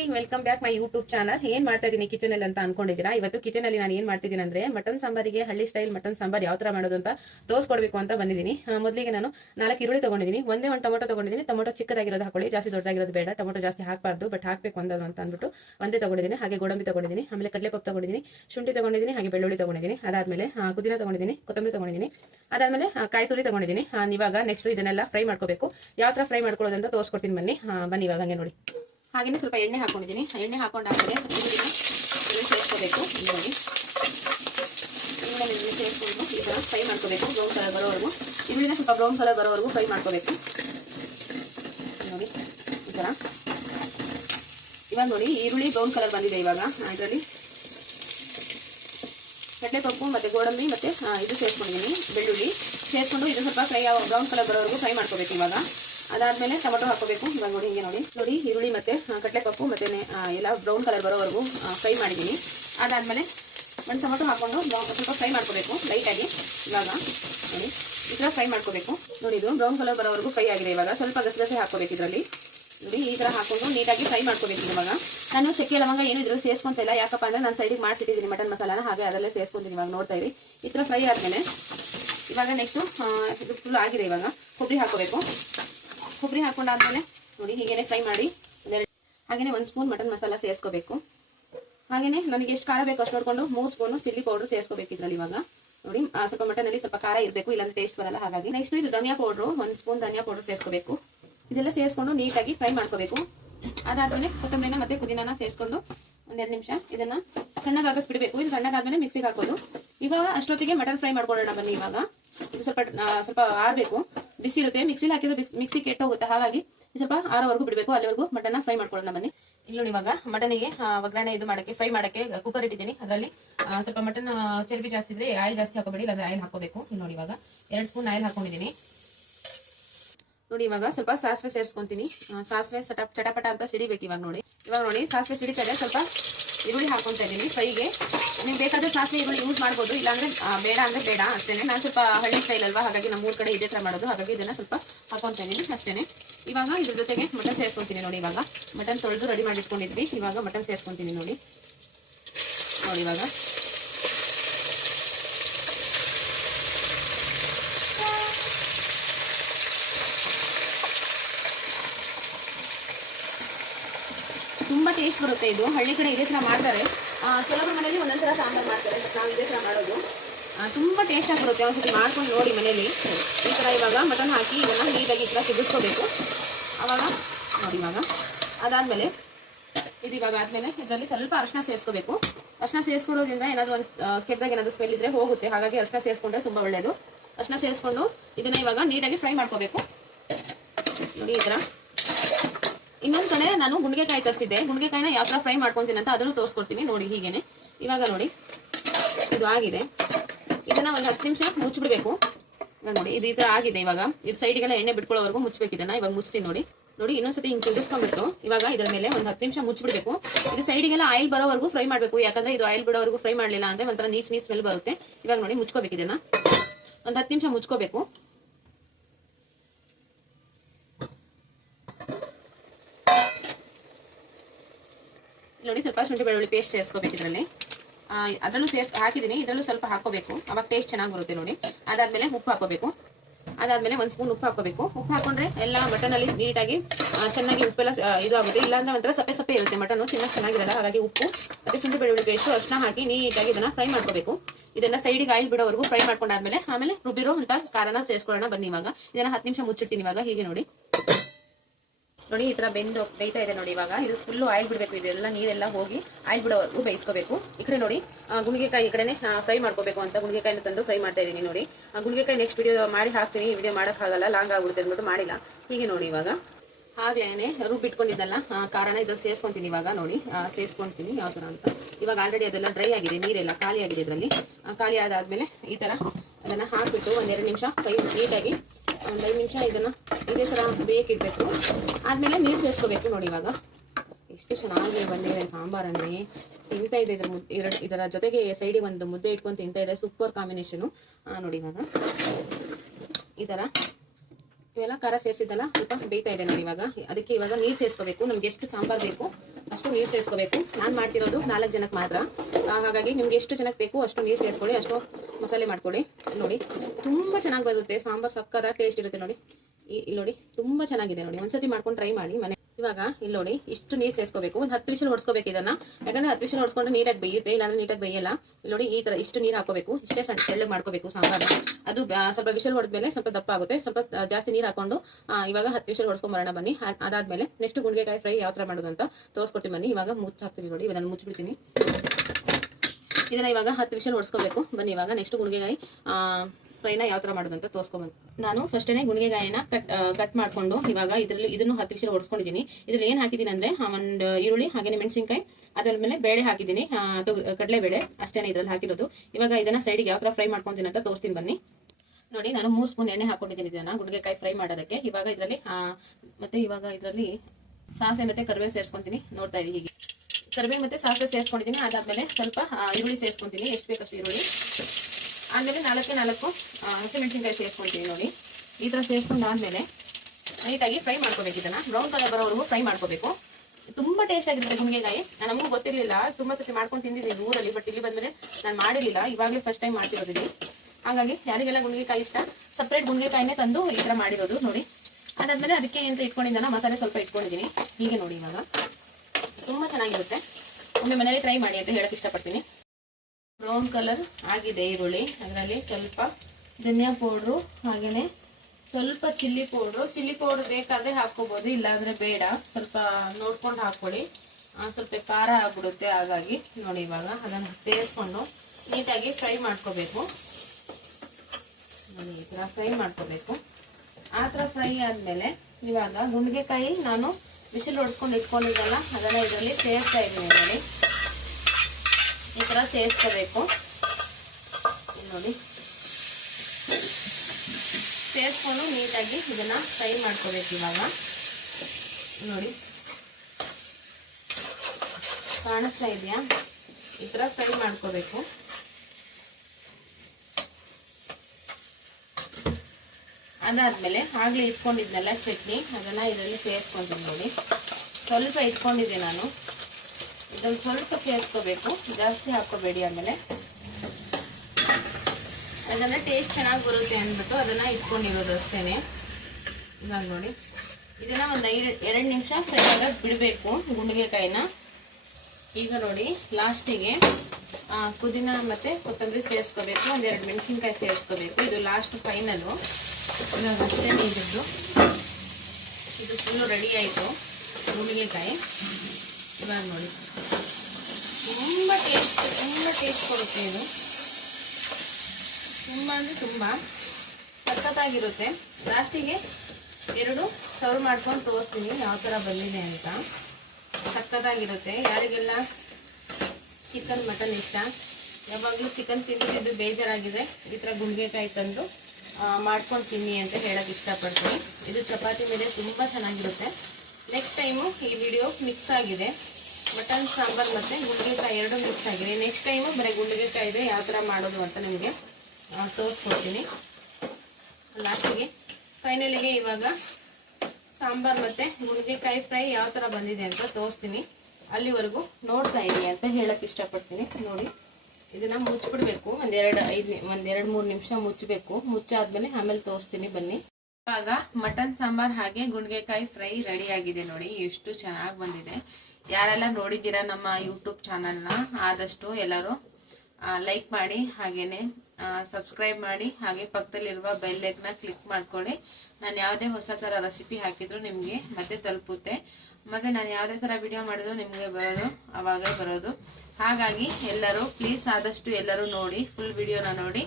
Hi, welcome back my YouTube channel. ಏನ್ ಮಾಡ್ತಾ ಇದೀನಿ ಕಿಚನ್ ಅಲ್ಲಿ ಅಂತ ಅನ್ಕೊಂಡಿದ್ದೀರಾ? ಇವತ್ತು ಕಿಚನ್ ಅಲ್ಲಿ ನಾನು ಏನ್ ಮಾಡ್ತಿದ್ದೀನಿ ಅಂದ್ರೆ ಮಟನ್ ಸಾಂಬಾರಿಗೆ ಹಳ್ಳಿ ಸ್ಟೈಲ್ ಮಟನ್ ಸಾಂಬಾರ್ ಯಾವ ತರ ಮಾಡೋದು ಅಂತ ತೋರಿಸ್ಕೊಡ್ಬೇಕು ಅಂತ ಬಂದಿದ್ದೀನಿ. ಮೊದಲಿಗೆ ನಾನು 4 ಈರುಳ್ಳಿ ತಗೊಂಡಿದ್ದೀನಿ, ಒಂದೇ ಒಂದು ಟೊಮೊಟೊ ತಗೊಂಡಿದ್ದೀನಿ. ಟೊಮೊಟೊ ಚಿಕ್ಕದಾಗಿರೋದು ಹಾಕೊಳ್ಳಿ, ಜಾಸ್ತಿ ದೊಡ್ಡದಾಗಿರೋದು ಬೇಡ. ಟೊಮೊಟೊ ಜಾಸ್ತಿ ಹಾಕಬಾರ್ದು, ಬಟ್ ಹಾಕ್ಬೇಕು ಅಂದದು ಅಂತ ಅಂದ್ಬಿಟ್ಟು ಒಂದೇ ತಗೊಂಡಿದ್ದೀನಿ. ಹಾಗೆ ಗೋಡಂಬಿ ತಗೊಂಡಿದ್ದೀನಿ, ಆಮೇಲೆ ಕಡಲೆಪಪ್ಪು ತಗೊಂಡಿದ್ದೀನಿ, ಶುಂಠಿ ತಗೊಂಡಿದ್ದೀನಿ, ಹಾಗೆ ಬೆಳ್ಳುಳ್ಳಿ ತಗೊಂಡಿದ್ದೀನಿ. ಅದಾದ್ಮೇಲೆ ಪುದೀನ ತಗೊಂಡಿದ್ದೀನಿ, ಕೊತ್ತಂಬರಿ ತಗೊಂಡಿದ್ದೀನಿ. ಅದಾದ್ಮೇಲೆ ಕಾಯಿ ತುರಿ ತಗೊಂಡಿದ್ದೀನಿ. ಇವಾಗ ನೆಕ್ಸ್ಟ್ ಇದನ್ನೆಲ್ಲ ಫ್ರೈ ಮಾಡ್ಕೋಬೇಕು. ಯಾವ ತರ ಫ್ರೈ ಮಾಡ್ಕೊಳ್ಳೋದು ಅಂತ ತೋರಿಸ್ಕೊಡ್ತೀನಿ ಬನ್ನಿ ಇವಾಗ ಹಂಗೆ ನೋಡಿ. ಹಾಗೇನೆ ಸ್ವಲ್ಪ ಎಣ್ಣೆ ಹಾಕೊಂಡಿದ್ದೀನಿ. ಎಣ್ಣೆ ಹಾಕೊಂಡಾದ್ಮೇಲೆ ಸೇರಿಸ್ಕೋಬೇಕು. ನೋಡಿ ಈರುಳ್ಳಿ ಸೇರಿಸ್ಕೊಂಡು ಈ ಥರ ಫ್ರೈ ಮಾಡ್ಕೋಬೇಕು, ಬ್ರೌನ್ ಕಲರ್ ಬರೋವರೆಗೂ. ಈರುಳ್ಳಿನ ಸ್ವಲ್ಪ ಬ್ರೌನ್ ಕಲರ್ ಬರೋವರೆಗೂ ಫ್ರೈ ಮಾಡ್ಕೋಬೇಕು. ನೋಡಿ ಈ ಥರ. ಇವಾಗ ನೋಡಿ ಈರುಳ್ಳಿ ಬ್ರೌನ್ ಕಲರ್ ಬಂದಿದೆ. ಇವಾಗ ಇದರಲ್ಲಿ ಕಡಲೆಪಪ್ಪು ಮತ್ತೆ ಗೋಡಂಬಿ ಮತ್ತೆ ಇದು ಸೇರಿಸ್ಕೊಂಡಿದ್ದೀನಿ, ಬೆಳ್ಳುಳ್ಳಿ ಸೇರಿಸ್ಕೊಂಡು ಇದು ಸ್ವಲ್ಪ ಫ್ರೈ ಬ್ರೌನ್ ಕಲರ್ ಬರೋವರೆಗೂ ಫ್ರೈ ಮಾಡ್ಕೋಬೇಕು. ಇವಾಗ ಅದಾದ್ಮೇಲೆ ಟೊಮೊಟೊ ಹಾಕೋಬೇಕು. ಇವಾಗ ನೋಡಿ ಹಿಂಗೆ ನೋಡಿ ಈರುಳ್ಳಿ ಮತ್ತೆ ಕಡಲೆಪಪ್ಪು ಮತ್ತೆ ಎಲ್ಲ ಬ್ರೌನ್ ಕಲರ್ ಬರೋವರೆಗೂ ಫ್ರೈ ಮಾಡಿದ್ದೀನಿ. ಅದಾದ್ಮೇಲೆ ಒಂದು ಟೊಮೊಟೊ ಹಾಕೊಂಡು ಸ್ವಲ್ಪ ಫ್ರೈ ಮಾಡ್ಕೋಬೇಕು ಲೈಟಾಗಿ. ಇವಾಗ ನೋಡಿ ಈ ಥರ ಫ್ರೈ ಮಾಡ್ಕೋಬೇಕು. ನೋಡಿ ಇದು ಬ್ರೌನ್ ಕಲರ್ ಬರೋವರೆಗೂ ಫ್ರೈ ಆಗಿದೆ. ಇವಾಗ ಸ್ವಲ್ಪ ಗಸಗಸೆ ಹಾಕೋಬೇಕು ಇದರಲ್ಲಿ. ನೋಡಿ ಈ ಥರ ಹಾಕೊಂಡು ನೀಟಾಗಿ ಫ್ರೈ ಮಾಡ್ಕೋಬೇಕು. ಇವಾಗ ನಾನು ಚಕ್ಕೆ ಲವಂಗ ಏನು ಇದ್ರಲ್ಲಿ ಸೇರಿಸ್ಕೊಂತ ಇಲ್ಲ, ಯಾಕಪ್ಪ ಅಂದ್ರೆ ನಾನು ಸೈಡಿಗೆ ಮಾಡಿಸಿಟ್ಟಿದ್ದೀನಿ ಮಟನ್ ಮಸಾಲಾನ, ಹಾಗೆ ಅದರಲ್ಲೇ ಸೇರಿಸ್ಕೊಂತೀನಿ. ಇವಾಗ ನೋಡ್ತಾ ಇರಿ ಈ ಥರ ಫ್ರೈ ಆದಮೇಲೆ ಇವಾಗ ನೆಕ್ಸ್ಟು ಇದು ಫುಲ್ ಆಗಿದೆ. ಇವಾಗ ಕೊಬ್ಬರಿ ಹಾಕೋಬೇಕು. ಕೊಬ್ಬರಿ ಹಾಕೊಂಡಾದ್ಮೇಲೆ ನೋಡಿ ಹೀಗೇನೆ ಫ್ರೈ ಮಾಡಿ ಹಾಗೇನೆ 1 ಸ್ಪೂನ್ ಮಟನ್ ಮಸಾಲ ಸೇರಿಸ್ಕೋಬೇಕು. ಹಾಗೇನೆ ನನಗೆ ಎಷ್ಟು ಖಾರ ಬೇಕು ಅಷ್ಟು ನೋಡ್ಕೊಂಡು 3 ಸ್ಪೂನ್ ಚಿಲ್ಲಿ ಪೌಡರ್ ಸೇರಿಸ್ಕೋಬೇಕು ಇದರಲ್ಲಿ. ಇವಾಗ ನೋಡಿ ಸ್ವಲ್ಪ ಮಟನ್ ಅಲ್ಲಿ ಸ್ವಲ್ಪ ಖಾರ ಇರಬೇಕು, ಇಲ್ಲಾಂದ್ರೆ ಟೇಸ್ಟ್ ಬರಲ್ಲ. ಹಾಗಾಗಿ ನೆಕ್ಸ್ಟ್ ಇದು ಧನಿಯಾ ಪೌಡ್ರು 1 ಸ್ಪೂನ್ ಧನಿಯಾ ಪೌಡರ್ ಸೇರಿಸ್ಕೋಬೇಕು. ಇದೆಲ್ಲ ಸೇರಿಸ್ಕೊಂಡು ನೀಟಾಗಿ ಫ್ರೈ ಮಾಡ್ಕೋಬೇಕು. ಅದಾದ್ಮೇಲೆ ಕೊತ್ತಂಬರಿನ ಮತ್ತೆ ಪುದೀನಾನ ಸೇರಿಸ್ಕೊಂಡು 1-2 ನಿಮಿಷ ಇದನ್ನ ತಣ್ಣಗಾಗಕ್ಕೆ ಬಿಡಬೇಕು. ಇದು ತಣ್ಣಗಾದ್ಮೇಲೆ ಮಿಕ್ಸಿಗೆ ಹಾಕೋದು. ಇವಾಗ ಅಷ್ಟೊತ್ತಿಗೆ ಮಟನ್ ಫ್ರೈ ಮಾಡ್ಕೊಳ್ಳೋಣ ಬನ್ನಿ. ಇವಾಗ ಇದು ಸ್ವಲ್ಪ ಆರಬೇಕು, ಬಿಸಿ ಇರುತ್ತೆ. ಮಿಕ್ಸಿಲಿ ಹಾಕಿದ್ರೆ ಮಿಕ್ಸಿ ಕೆಟ್ಟೋಗುತ್ತೆ, ಹಾಗಾಗಿ ಸ್ವಲ್ಪ ಆರೋವರೆಗೂ ಬಿಡಬೇಕು. ಅಲ್ಲಿವರೆಗೂ ಮಟನ್ ಫ್ರೈ ಮಾಡ್ಕೊಳ್ಳೋಣ ಬನ್ನಿ. ಇಲ್ಲಿ ಇವಾಗ ಮಟನಿಗೆ ಒಗ್ಗರಣೆ ಇದು ಮಾಡಕ್ಕೆ ಫ್ರೈ ಮಾಡಕ್ಕೆ ಕುಕ್ಕರ್ ಇಟ್ಟಿದ್ದೀನಿ. ಅದರಲ್ಲಿ ಸ್ವಲ್ಪ ಮಟನ್ ಚರ್ಬಿ ಜಾಸ್ತಿ ಇದ್ರೆ ಆಯಿಲ್ ಜಾಸ್ತಿ ಹಾಕೋಬೇಡಿ, ಇಲ್ಲಾಂದ್ರೆ ಆಯಿಲ್ ಹಾಕೋಬೇಕು. ಇಲ್ಲಿ ನೋಡಿ ಇವಾಗ 2 ಸ್ಪೂನ್ ಆಯಿಲ್ ಹಾಕೊಂಡಿದ್ದೀನಿ. ನೋಡಿ ಇವಾಗ ಸ್ವಲ್ಪ ಸಾಸಿವೆ ಸೇರಿಸ್ಕೊಂತೀನಿ. ಸಾಸಿವೆ ಚಟಪಟ ಅಂತ ಸಿಡಿಬೇಕು. ಇವಾಗ ನೋಡಿ ಸಾಸಿವೆ ಸಿಡಿತಾ ಇದೆ. ಸ್ವಲ್ಪ ಈರುಳ್ಳಿ ಹಾಕೊಂತ ಇದ್ದೀನಿ ಫ್ರೈಗೆ. ನೀವು ಬೇಕಾದ್ರೆ ಸಾಸಿವೆ ಈರುಳ್ಳಿ ಯೂಸ್ ಮಾಡ್ಬೋದು, ಇಲ್ಲಾಂದ್ರೆ ಬೇಡ ಅಂದ್ರೆ ಬೇಡ ಅಷ್ಟೇನೆ. ನಾನು ಸ್ವಲ್ಪ ಹಳ್ಳಿ ಸ್ಟೈಲ್ ಅಲ್ವಾ, ಹಾಗಾಗಿ ನಮ್ಮ ಊರ್ ಕಡೆ ಇದೇ ತರ ಮಾಡೋದು, ಹಾಗಾಗಿ ಇದನ್ನ ಸ್ವಲ್ಪ ಹಾಕೊಂತ ಇದ್ದೀನಿ ಅಷ್ಟೇನೆ. ಇವಾಗ ಇದ್ರ ಜೊತೆಗೆ ಮಟನ್ ಸೇರಿಸ್ಕೊಂತೀನಿ. ನೋಡಿ ಇವಾಗ ಮಟನ್ ತೊಳೆದು ರೆಡಿ ಮಾಡಿ ಇಟ್ಕೊಂಡಿದ್ವಿ. ಇವಾಗ ಮಟನ್ ಸೇರಿಸ್ಕೊಂತೀನಿ. ನೋಡಿ ಇವಾಗ ತುಂಬಾ ಟೇಸ್ಟ್ ಬರುತ್ತೆ. ಇದು ಹಳ್ಳಿ ಕಡೆ ಇದೇ ತರ ಮಾಡ್ತಾರೆ. ಕೆಲವರು ಮನೇಲಿ ಒಂದೊಂದ್ಸಲ ಸಾಂಬಾರ್ ಮಾಡ್ತಾರೆ, ನಾವು ಇದೇ ತರ ಮಾಡೋದು. ತುಂಬಾ ಟೇಸ್ಟ್ ಆಗಿರುತ್ತೆ. ಒಂದ್ಸತಿ ಮಾಡ್ಕೊಂಡು ನೋಡಿ ಮನೇಲಿ ಈ ತರ. ಇವಾಗ ಮಟನ್ ಹಾಕಿ ಇದನ್ನ ನೀಟಾಗಿ ಈ ತರ ಸಿಗಿಸ್ಕೋಬೇಕು. ಅವಾಗ ನೋಡಿ ಇವಾಗ ಅದಾದ್ಮೇಲೆ ಇದು ಇವಾಗ ಆದ್ಮೇಲೆ ಇದರಲ್ಲಿ ಸ್ವಲ್ಪ ಅರಿಶಿನ ಸೇರಿಸ್ಕೋಬೇಕು. ಅರಿಶಿನ ಸೇರಿಸ್ಕೊಳ್ಳೋದ್ರಿಂದ ಏನಾದ್ರು ಒಂದು ಕೆಟ್ಟದಾಗ ಏನಾದ್ರು ಸ್ಮೆಲ್ ಇದ್ರೆ ಹೋಗುತ್ತೆ, ಹಾಗಾಗಿ ಅರಿಶಿನ ಸೇರಿಸ್ಕೊಂಡ್ರೆ ತುಂಬಾ ಒಳ್ಳೇದು. ಅರಿಶಿನ ಸೇರಿಸ್ಕೊಂಡು ಇದನ್ನ ಇವಾಗ ನೀಟಾಗಿ ಫ್ರೈ ಮಾಡ್ಕೋಬೇಕು. ನೋಡಿ ಈ ತರ. ಇನ್ನೊಂದ್ ಕಡೆ ನಾನು ಗುಂಡಿಗೆಕಾಯಿ ತರಿಸಿದ್ದೆ. ಗುಂಡಿಗೆಕಾಯಿನ ಯಾವ ತರ ಫ್ರೈ ಮಾಡ್ಕೊಂತೀನಿ ಅಂತ ಅದನ್ನು ತೋರಿಸ್ಕೊಡ್ತೀನಿ. ನೋಡಿ ಹೀಗೇನೆ. ಇವಾಗ ನೋಡಿ ಇದು ಆಗಿದೆ. ಇದನ್ನ ಒಂದು 10 ನಿಮಿಷ ಮುಚ್ಚಿಬಿಡ್ಬೇಕು. ನೋಡಿ ಇದು ಈ ತರ ಆಗಿದೆ. ಇವಾಗ ಇದು ಸೈಡ್ಗೆಲ್ಲ ಎಣ್ಣೆ ಬಿಟ್ಕೊಳ್ಳೋವರೆಗೂ ಮುಚ್ಚಬೇಕು ಇದನ್ನ. ಇವಾಗ ಮುಚ್ತೀನಿ. ನೋಡಿ ಇನ್ನೊಂದ್ಸತಿ ಹಿಂಗೆ ತಿರ್ಗಿಸ್ಕೊಂಡ್ಬಿಟ್ಟು ಇವಾಗ ಇದರ ಮೇಲೆ ಒಂದು 10 ನಿಮಿಷ ಮುಚ್ಚಿಬಿಡ್ಬೇಕು. ಇದು ಸೈಡ್ಗೆಲ್ಲ ಆಯಿಲ್ ಬರೋವರೆಗೂ ಫ್ರೈ ಮಾಡಬೇಕು. ಯಾಕಂದ್ರೆ ಇದು ಆಯಿಲ್ ಬಿಡೋವರೆಗೂ ಫ್ರೈ ಮಾಡಲಿಲ್ಲ ಅಂದ್ರೆ ಒಂಥರ ನೀಚ್ ಸ್ಮೆಲ್ ಬರುತ್ತೆ. ಇವಾಗ ನೋಡಿ ಮುಚ್ಕೋಬೇಕು. ಇದನ್ನ ಒಂದು 10 ನಿಮಿಷ ಮುಚ್ಕೋಬೇಕು. ನೋಡಿ ಸ್ವಲ್ಪ ಶುಂಠಿ ಬೆಳ್ಳುಳ್ಳಿ ಪೇಸ್ಟ್ ಸೇರಿಸ್ಕೋಬೇಕು ಇದರಲ್ಲಿ. ಅದರಲ್ಲೂ ಹಾಕಿದ್ದೀನಿ, ಇದರಲ್ಲೂ ಸ್ವಲ್ಪ ಹಾಕೋಬೇಕು, ಅವಾಗ ಟೇಸ್ಟ್ ಚೆನ್ನಾಗಿ ಬರುತ್ತೆ. ನೋಡಿ ಅದಾದ್ಮೇಲೆ ಉಪ್ಪು ಹಾಕೋಬೇಕು. ಅದಾದ್ಮೇಲೆ 1 ಸ್ಪೂನ್ ಉಪ್ಪು ಹಾಕೋಬೇಕು. ಉಪ್ಪು ಹಾಕೊಂಡ್ರೆ ಎಲ್ಲ ಮಟನ್ ಅಲ್ಲಿ ನೀಟಾಗಿ ಚೆನ್ನಾಗಿ ಉಪ್ಪೆಲ್ಲ ಇದು ಆಗುತ್ತೆ. ಇಲ್ಲಾಂದ್ರೆ ಒಂಥರ ಸಪ್ಪೆ ಇರುತ್ತೆ ಮಟನ್, ತಿನ್ನಕ್ಕೆ ಚೆನ್ನಾಗಿರಲ್ಲ. ಹಾಗಾಗಿ ಉಪ್ಪು ಮತ್ತೆ ಶುಂಠಿ ಬೆಳ್ಳುಳ್ಳಿ ಪೇಸ್ಟ್ ಅರ್ಶಿನ ಹಾಕಿ ನೀಟಾಗಿ ಇದನ್ನ ಫ್ರೈ ಮಾಡ್ಕೋಬೇಕು. ಇದೆಲ್ಲ ಸೈಡಿಗೆ ಆಯಿಲ್ ಬಿಡೋವರೆಗೂ ಫ್ರೈ ಮಾಡ್ಕೊಂಡಾದ್ಮೇಲೆ ಆಮೇಲೆ ರುಬ್ಬಿರೋ ಅಂತ ಖಾರನ ಸೇರಿಸ್ಕೊಳ್ಳೋಣ ಬನ್ನಿ. ಇವಾಗ ಇದನ್ನ 10 ನಿಮಿಷ ಮುಚ್ಚಿಟ್ಟಿನಿ. ಇವಾಗ ಹೀಗೆ ನೋಡಿ ಈ ತರ ಬೇಯ್ತಾ ಇದೆ. ನೋಡಿ ಇವಾಗ ಇದು ಫುಲ್ ಆಯಿಲ್ ಬಿಡಬೇಕು. ಇದೆಲ್ಲ ನೀರೆಲ್ಲ ಹೋಗಿ ಆಯಿಲ್ ಬಿಡೋವರೆಗೂ ಬೇಯಿಸ್ಕೋಬೇಕು. ಈ ಕಡೆ ನೋಡಿ ಗುಂಡಿಗೆಕಾಯಿ ಈ ಕಡೆನೆ ಫ್ರೈ ಮಾಡ್ಕೋಬೇಕು ಅಂತ ಗುಂಡಿಗೆಕಾಯಿನ ತಂದು ಫ್ರೈ ಮಾಡ್ತಾ ಇದ್ದೀನಿ. ನೋಡಿ ಗುಂಡಿಗೆಕಾಯಿ ನೆಕ್ಸ್ಟ್ ವಿಡಿಯೋ ಮಾಡಿ ಹಾಕ್ತೀನಿ. ಈ ವಿಡಿಯೋ ಮಾಡೋಕ್ಕಾಗಲ್ಲ, ಲಾಂಗ್ ಆಗ್ಬಿಡುತ್ತೆ ಅಂದ್ಬಿಟ್ಟು ಮಾಡಿಲ್ಲ. ಹೀಗೆ ನೋಡಿ ಇವಾಗ ಹಾಗೇನೆ ರುಬ್ಬಿಟ್ಕೊಂಡಿದ್ದಲ್ಲ ಖಾರನ ಇದ್ರಲ್ಲಿ ಸೇರಿಸ್ಕೊಂತೀನಿ. ಇವಾಗ ನೋಡಿ ಸೇರಿಸ್ಕೊಂತೀನಿ ಯಾವ ತರ ಅಂತ. ಇವಾಗ ಆಲ್ರೆಡಿ ಅದೆಲ್ಲ ಡ್ರೈ ಆಗಿದೆ, ನೀರೆಲ್ಲ ಖಾಲಿ ಆಗಿದೆ ಇದರಲ್ಲಿ. ಖಾಲಿ ಆದಾದ್ಮೇಲೆ ಈ ತರ ಅದನ್ನ ಹಾಕ್ಬಿಟ್ಟು 1-2 ನಿಮಿಷ ಫ್ರೈ ನೀಟಾಗಿ 1 5 ನಿಮಿಷ ಇದನ್ನ ಇದೇ ತರ ಬೇಕಿಡ್ಬೇಕು. ಆದ್ಮೇಲೆ ನೀರು ಸೇರಿಸ್ಕೋಬೇಕು. ನೋಡಿ ಇವಾಗ ಎಷ್ಟು ಚೆನ್ನಾಗಿ ಬಂದಿದೆ ಸಾಂಬಾರ್ ಅಂದ್ರೆ. ತಿಂತಾ ಇದೆ ಇದರ ಜೊತೆಗೆ ಸೈಡಿಗೆ ಒಂದು ಮುದ್ದೆ ಇಟ್ಕೊಂಡು ತಿಂತಾ ಇದೆ. Super combination. ನೋಡಿ ಇವಾಗ ಈ ತರ ಇವೆಲ್ಲ ಖಾರ ಸೇರಿಸಿದ್ದಲ್ಲ ಸ್ವಲ್ಪ ಬೇಯ್ತಾ ಇದೆ ನೋಡಿ. ಇವಾಗ ಅದಕ್ಕೆ ಇವಾಗ ನೀರು ಸೇರಿಸ್ಕೋಬೇಕು. ನಮ್ಗೆ ಎಷ್ಟು ಸಾಂಬಾರ್ ಬೇಕು ಅಷ್ಟು ನೀರು ಸೇರಿಸ್ಕೋಬೇಕು. ನಾನು ಮಾಡ್ತಿರೋದು 4 ಜನಕ್ಕೆ ಮಾತ್ರ, ಹಾಗಾಗಿ ನಿಮ್ಗೆ ಎಷ್ಟು ಜನಕ್ಕೆ ಬೇಕು ಅಷ್ಟು ನೀರು ಸೇರಿಸ್ಕೊಳ್ಳಿ, ಅಷ್ಟು ಮಸಾಲೆ ಮಾಡ್ಕೊಳ್ಳಿ. ನೋಡಿ ತುಂಬ ಚೆನ್ನಾಗಿ ಬರುತ್ತೆ ಸಾಂಬಾರ್, ಸಕ್ಕತ್ತಾಗಿ ಟೇಸ್ಟ್ ಇರುತ್ತೆ. ನೋಡಿ ಇಲ್ಲಿ ನೋಡಿ ತುಂಬಾ ಚೆನ್ನಾಗಿದೆ. ನೋಡಿ ಒಂದ್ಸತಿ ಮಾಡ್ಕೊಂಡು ಟ್ರೈ ಮಾಡಿ ಮನೆ. ಇವಾಗ ಇಲ್ಲಿ ನೋಡಿ ಇಷ್ಟು ನೀರು ಸೇರಿಸ್ಕೋಬೇಕು. ಒಂದು 10 ವಿಷಲ್ ಹೊಡ್ಸ್ಕೋಬೇಕು ಇದನ್ನ, ಯಾಕಂದ್ರೆ 10 ವಿಷಲ್ ಹೊಡ್ಸ್ಕೊಂಡ್ರೆ ನೀಟಾಗಿ ಬೇಯುತ್ತೆ, ಇಲ್ಲಾಂದ್ರೆ ನೀಟಾಗಿ ಬೇಯಲ್ಲ. ಇಲ್ಲಿ ನೋಡಿ ಈ ತರ ಇಷ್ಟು ನೀರು ಹಾಕೋಬೇಕು, ಇಷ್ಟೇ ಸಣ್ಣ ತೆಳ್ಳಗೆ ಮಾಡ್ಕೋಬೇಕು ಸಾಂಬಾರ್. ಅದು ಸ್ವಲ್ಪ ವಿಷಲ್ ಹೊಡೆದ್ಮೇಲೆ ಸ್ವಲ್ಪ ದಪ್ಪ ಆಗುತ್ತೆ. ಸ್ವಲ್ಪ ಜಾಸ್ತಿ ನೀರು ಹಾಕೊಂಡು ಇವಾಗ 10 ವಿಷಲ್ ಹೊಡ್ಸ್ಕೊಂಡ್ ಬರೋಣ ಬನ್ನಿ. ಅದಾದ್ಮೇಲೆ ನೆಕ್ಸ್ಟ್ ಗುಂಡಿಗೆಕಾಯಿ ಫ್ರೈ ಯಾವ ತರ ಮಾಡೋದು ಅಂತ ತೋರಿಸ್ಕೊಡ್ತೀನಿ ಬನ್ನಿ. ಇವಾಗ ಮುಚ್ಚಾಕ್ತೀವಿ ನೋಡಿ, ಇದನ್ನ ಮುಚ್ಚಿಬಿಡ್ತೀನಿ. ಇದನ್ನ ಇವಾಗ 10 ವಿಷಲ್ ಹೊಡ್ಸ್ಕೋಬೇಕು ಬನ್ನಿ. ಇವಾಗ ನೆಕ್ಸ್ಟ್ ಗುಂಡಿಗೆಕಾಯಿ ಫ್ರೈನ ಯಾವ ತರ ಮಾಡೋದು ಅಂತ ತೋರಿಸ್ಕೊಂಬಂದು, ನಾನು ಫಸ್ಟೇನೆ ಗುಂಡಿಗೆಕಾಯಿನ ಕಟ್ ಮಾಡ್ಕೊಂಡು ಇವಾಗ ಇದನ್ನು 10 ವಿಷಲ್ ಹೊಡ್ಸ್ಕೊಂಡಿದ್ದೀನಿ. ಇದ್ರಲ್ಲಿ ಏನ್ ಹಾಕಿದ್ದೀನಿ ಅಂದ್ರೆ ಒಂದು ಈರುಳ್ಳಿ, ಹಾಗೇನೆ ಮೆಣಸಿನಕಾಯಿ, ಅದಾದ್ಮೇಲೆ ಬೇಳೆ ಹಾಕಿದ್ದೀನಿ, ಕಡಲೆಬೇಳೆ ಅಷ್ಟೇನೆ ಇದ್ರಲ್ಲಿ ಹಾಕಿರೋದು. ಇವಾಗ ಇದನ್ನ ಸೈಡಿಗೆ ಯಾವ ತರ ಫ್ರೈ ಮಾಡ್ಕೊಂತೀನಿ ಅಂತ ತೋರಿಸ್ತೀನಿ ಬನ್ನಿ. ನೋಡಿ ನಾನು 3 ಸ್ಪೂನ್ ಎಣ್ಣೆ ಹಾಕೊಂಡಿದ್ದೀನಿ ಇದನ್ನ ಗುಂಡಿಗೆಕಾಯಿ ಫ್ರೈ ಮಾಡೋದಕ್ಕೆ. ಇವಾಗ ಇದರಲ್ಲಿ ಸಾಸಿವೆ ಮತ್ತೆ ಕರಿಬೇವು ಸೇರಿಸ್ಕೊಂತೀನಿ. ನೋಡ್ತಾ ಇರಿ, ಹೀಗೆ ಕರಿಬೇವು ಮತ್ತೆ ಸಾಸಿವೆ ಸೇರಿಸ್ಕೊಂಡಿದ್ದೀನಿ. ಅದಾದ್ಮೇಲೆ ಸ್ವಲ್ಪ ಈರುಳ್ಳಿ ಸೇರಿಸ್ಕೊಂತೀನಿ, ಎಷ್ಟು ಬೇಕಷ್ಟು ಈರುಳ್ಳಿ. ಆಮೇಲೆ 4 ಹಸಿಮೆಣಸಿನಕಾಯಿ ಸೇರಿಸ್ಕೊಂತೀನಿ. ನೋಡಿ ಈ ತರ ಸೇರಿಸ್ಕೊಂಡಾದ್ಮೇಲೆ ನೀಟಾಗಿ ಫ್ರೈ ಮಾಡ್ಕೋಬೇಕು. ಇದನ್ನ ಬ್ರೌನ್ ಕಲರ್ ಬರೋವರೆಗೂ ಫ್ರೈ ಮಾಡ್ಕೋಬೇಕು. ತುಂಬಾ ಟೇಸ್ಟ್ ಆಗಿರುತ್ತೆ ಗುಂಡಿಗೆಕಾಯಿ. ನಮಗೂ ಗೊತ್ತಿರಲಿಲ್ಲ, ತುಂಬಾ ಸತಿ ಮಾಡ್ಕೊಂಡು ತಿಂದಿದ್ದೀನಿ ಊರಲ್ಲಿ, ಬಟ್ ಇಲ್ಲಿ ಬಂದ್ಮೇಲೆ ನಾನು ಮಾಡಿರಲಿಲ್ಲ, ಇವಾಗಲೇ ಫಸ್ಟ್ ಟೈಮ್ ಮಾಡ್ತಿರೋದಿಲ್ಲಿ. ಹಾಗಾಗಿ ಯಾರಿಗೆಲ್ಲ ಗುಂಡಿಗೆಕಾಯಿ ಇಷ್ಟ ಸಪ್ರೇಟ್ ಗುಂಡಿಗೆಕಾಯಿನೇ ತಂದು ಈ ತರ ಮಾಡಿರೋದು. ನೋಡಿ ಅದಾದ್ಮೇಲೆ ಅದಕ್ಕೆ ಅಂತ ಇಟ್ಕೊಂಡಿದ್ದಾನ ಮಸಾಲೆ ಸ್ವಲ್ಪ ಇಟ್ಕೊಂಡಿದ್ದೀನಿ. ಹೀಗೆ ನೋಡಿ ಇವಾಗ ತುಂಬಾ ಚೆನ್ನಾಗಿರುತ್ತೆ. ಒಮ್ಮೆ ಮನೇಲಿ ಟ್ರೈ ಮಾಡಿ ಅಂತ ಹೇಳಕ್ ಇಷ್ಟಪಡ್ತೀನಿ. ಬ್ರೌನ್ ಕಲರ್ ಆಗಿದೆ ಈರುಳ್ಳಿ, ಅದರಲ್ಲಿ ಸ್ವಲ್ಪ ಧನಿಯಾ ಪೌಡ್ರು, ಹಾಗೇನೆ ಸ್ವಲ್ಪ ಚಿಲ್ಲಿ ಪೌಡ್ರು ಬೇಕಾದ್ರೆ ಹಾಕೋಬಹುದು, ಇಲ್ಲಾಂದ್ರೆ ಬೇಡ, ಸ್ವಲ್ಪ ನೋಡ್ಕೊಂಡು ಹಾಕೊಳ್ಳಿ. ಸ್ವಲ್ಪ ಖಾರ ಆಗ್ಬಿಡುತ್ತೆ, ಹಾಗಾಗಿ ನೋಡಿ ಇವಾಗ ಅದನ್ನು ಸೇರಿಸ್ಕೊಂಡು ನೀಟಾಗಿ ಫ್ರೈ ಮಾಡ್ಕೋಬೇಕು. ನೋಡಿ ಈ ತರ ಫ್ರೈ ಮಾಡ್ಕೋಬೇಕು. ಆ ತರ ಫ್ರೈ ಆದ್ಮೇಲೆ ಇವಾಗ ಗುಂಡಿಗೆಕಾಯಿ ನಾನು ಬಿಸಿಲು ಹೊಡ್ಸ್ಕೊಂಡು ಇಟ್ಕೊಂಡಿದ್ದಲ್ಲ ಅದನ್ನ ಇದರಲ್ಲಿ ಸೇರಿಸ್ತಾ ಇದ್ದೀನಿ. ನೋಡಿ ಈ ತರ ಸೇರಿಸ್ಕೋಬೇಕು. ನೋಡಿ ಸೇರಿಸ್ಕೊಂಡು ನೀಟಾಗಿ ಇದನ್ನ ಫ್ರೈ ಮಾಡ್ಕೋಬೇಕು. ಇವಾಗ ನೋಡಿ ಕಾಣಿಸ್ತಾ ಇದೆಯಾ? ಈ ತರ ಫ್ರೈ ಮಾಡ್ಕೋಬೇಕು. ಅದಾದ್ಮೇಲೆ ಆಗ್ಲೇ ಇಟ್ಕೊಂಡಿದ್ನಲ್ಲ ಚಟ್ನಿ, ಅದನ್ನ ಇದರಲ್ಲಿ ಸೇರಿಸ್ಕೊಂತೀನಿ. ನೋಡಿ ಸ್ವಲ್ಪ ಇಟ್ಕೊಂಡಿದ್ದೆ ನಾನು, ಇದನ್ನು ಸ್ವಲ್ಪ ಸೇರಿಸ್ಕೋಬೇಕು, ಜಾಸ್ತಿ ಹಾಕೋಬೇಡಿ. ಆಮೇಲೆ ಅದನ್ನ ಟೇಸ್ಟ್ ಚೆನ್ನಾಗಿ ಬರುತ್ತೆ ಅಂದ್ಬಿಟ್ಟು ಅದನ್ನ ಇಟ್ಕೊಂಡಿರೋದು ಅಷ್ಟೇನೆ. ಇವಾಗ ನೋಡಿ ಇದನ್ನ ಒಂದು 2 ನಿಮಿಷ ಫ್ರೈ ಆಗಕ್ಕೆ ಬಿಡಬೇಕು ಗುಂಡಿಗೆಕಾಯಿನ. ಈಗ ನೋಡಿ ಲಾಸ್ಟಿಗೆ ಪುದೀನ ಮತ್ತೆ ಕೊತ್ತಂಬರಿ ಸೇರಿಸ್ಕೋಬೇಕು, 1-2 ಮೆಣಸಿನ್ಕಾಯಿ ಸೇರಿಸ್ಕೋಬೇಕು. ಇದು ಲಾಸ್ಟ್ ಫೈನಲು. ಇವಾಗ ಅಷ್ಟೇನೆ ಇದು ಫುಲ್ಲು ರೆಡಿ ಆಯಿತು ಗುಂಡಿಗೆಕಾಯಿ. ಇವಾಗ ನೋಡಿ ತುಂಬ ಟೇಸ್ಟ್ ಕೊಡುತ್ತೆ. ಇದು ತುಂಬ ಅಂದರೆ ತುಂಬ ಸಖತ್ತಾಗಿರುತ್ತೆ. ಲಾಸ್ಟಿಗೆ 2 ಸರ್ವ್ ಮಾಡ್ಕೊಂಡು ತೋರಿಸ್ತೀನಿ ಯಾವ ಥರ ಬಂದಿದೆ ಅಂತ. ಸಖತ್ತಾಗಿರುತ್ತೆ. ಯಾರಿಗೆಲ್ಲ ಚಿಕನ್ ಮಟನ್ ಇಷ್ಟ, ಯಾವಾಗಲೂ ಚಿಕನ್ ತಿಂದಿದ್ದು ಬೇಜಾರಾಗಿದೆ, ಈ ಥರ ಗುಂಡಿಗೆಕಾಯಿ ತಂದು ಮಾಡ್ಕೊಂಡು ತಿನ್ನಿ ಅಂತ ಹೇಳಕ್ಕೆ ಇಷ್ಟಪಡ್ತೀನಿ. ಇದು ಚಪಾತಿ ಮೇಲೆ ತುಂಬ ಚೆನ್ನಾಗಿರುತ್ತೆ. ನೆಕ್ಸ್ಟ್ ಟೈಮು ಈ ವಿಡಿಯೋ ಮಿಕ್ಸ್ ಆಗಿದೆ, ಮಟನ್ ಸಾಂಬಾರ್ ಮತ್ತು ಗುಂಡಿಗೆಕಾಯಿ 2 ಮಿಕ್ಸ್ ಆಗಿದೆ. ನೆಕ್ಸ್ಟ್ ಟೈಮು ಬರೀ ಗುಂಡಿಗೆಕಾಯಿ ಇದೆ, ಯಾವ ಥರ ಮಾಡೋದು ಅಂತ ನಿಮಗೆ ತೋರಿಸ್ಕೊಡ್ತೀನಿ. ಲಾಸ್ಟಿಗೆ ಫೈನಲಿಗೆ ಇವಾಗ ಸಾಂಬಾರ್ ಮತ್ತು ಗುಂಡಿಗೆಕಾಯಿ ಫ್ರೈ ಯಾವ ಥರ ಬಂದಿದೆ ಅಂತ ತೋರಿಸ್ತೀನಿ. ಅಲ್ಲಿವರೆಗೂ ನೋಡ್ತಾ ಇರಿ ಅಂತ ಹೇಳಕ್ಕೆ ಇಷ್ಟಪಡ್ತೀನಿ. ನೋಡಿ ಇದನ್ನ ಮುಚ್ಚಿಬಿಡ್ಬೇಕು, 1-2-3 ನಿಮಿಷ ಮುಚ್ಚಬೇಕು. ಮುಚ್ಚಾದ್ಮೇಲೆ ಆಮೇಲೆ ತೋರಿಸ್ತೀನಿ ಬನ್ನಿ. ಇವಾಗ ಮಟನ್ ಸಾಂಬಾರ್ ಹಾಗೆ ಗುಂಡಿಗೆಕಾಯಿ ಫ್ರೈ ರೆಡಿ ಆಗಿದೆ. ನೋಡಿ ಎಷ್ಟು ಚೆನ್ನಾಗಿ ಬಂದಿದೆ. ಯಾರೆಲ್ಲ ನೋಡಿದ್ದೀರಾ ನಮ್ಮ ಯೂಟ್ಯೂಬ್ ಚಾನಲ್ನ, ಆದಷ್ಟು ಎಲ್ಲರೂ ಲೈಕ್ ಮಾಡಿ, ಹಾಗೇನೆ ಸಬ್ಸ್ಕ್ರೈಬ್ ಮಾಡಿ, ಹಾಗೆ ಪಕ್ಕದಲ್ಲಿರುವ ಬೆಲ್ ಐಕನ್ನ ಕ್ಲಿಕ್ ಮಾಡ್ಕೊಳ್ಳಿ. ನಾನು ಯಾವುದೇ ಹೊಸ ಥರ ರೆಸಿಪಿ ಹಾಕಿದ್ರು ನಿಮಗೆ ಮತ್ತೆ ತಲುಪುತ್ತೆ. ಮತ್ತೆ ನಾನು ಯಾವುದೇ ಥರ ವಿಡಿಯೋ ಮಾಡಿದ್ರು ನಿಮಗೆ ಅವಾಗ ಬರೋದು. ಹಾಗಾಗಿ ಎಲ್ಲರೂ ಪ್ಲೀಸ್ ಆದಷ್ಟು ಎಲ್ಲರೂ ನೋಡಿ, ಫುಲ್ ವಿಡಿಯೋನ ನೋಡಿ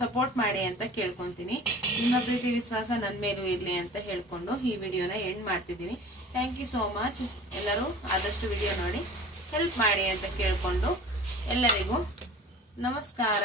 ಸಪೋರ್ಟ್ ಮಾಡಿ ಅಂತ ಕೇಳ್ಕೊತೀನಿ. ನಿಮ್ಮ ಪ್ರೀತಿ ವಿಶ್ವಾಸ ನನ್ನ ಮೇಲೂ ಇರಲಿ ಅಂತ ಹೇಳ್ಕೊಂಡು ಈ ವಿಡಿಯೋನ ಎಂಡ್ ಮಾಡ್ತಿದ್ದೀನಿ. Thank you so much. ಎಲ್ಲರೂ ಆದಷ್ಟು ವಿಡಿಯೋ ನೋಡಿ ಹೆಲ್ಪ್ ಮಾಡಿ ಅಂತ ಕೇಳ್ಕೊಂಡು ಎಲ್ಲರಿಗೂ ನಮಸ್ಕಾರ.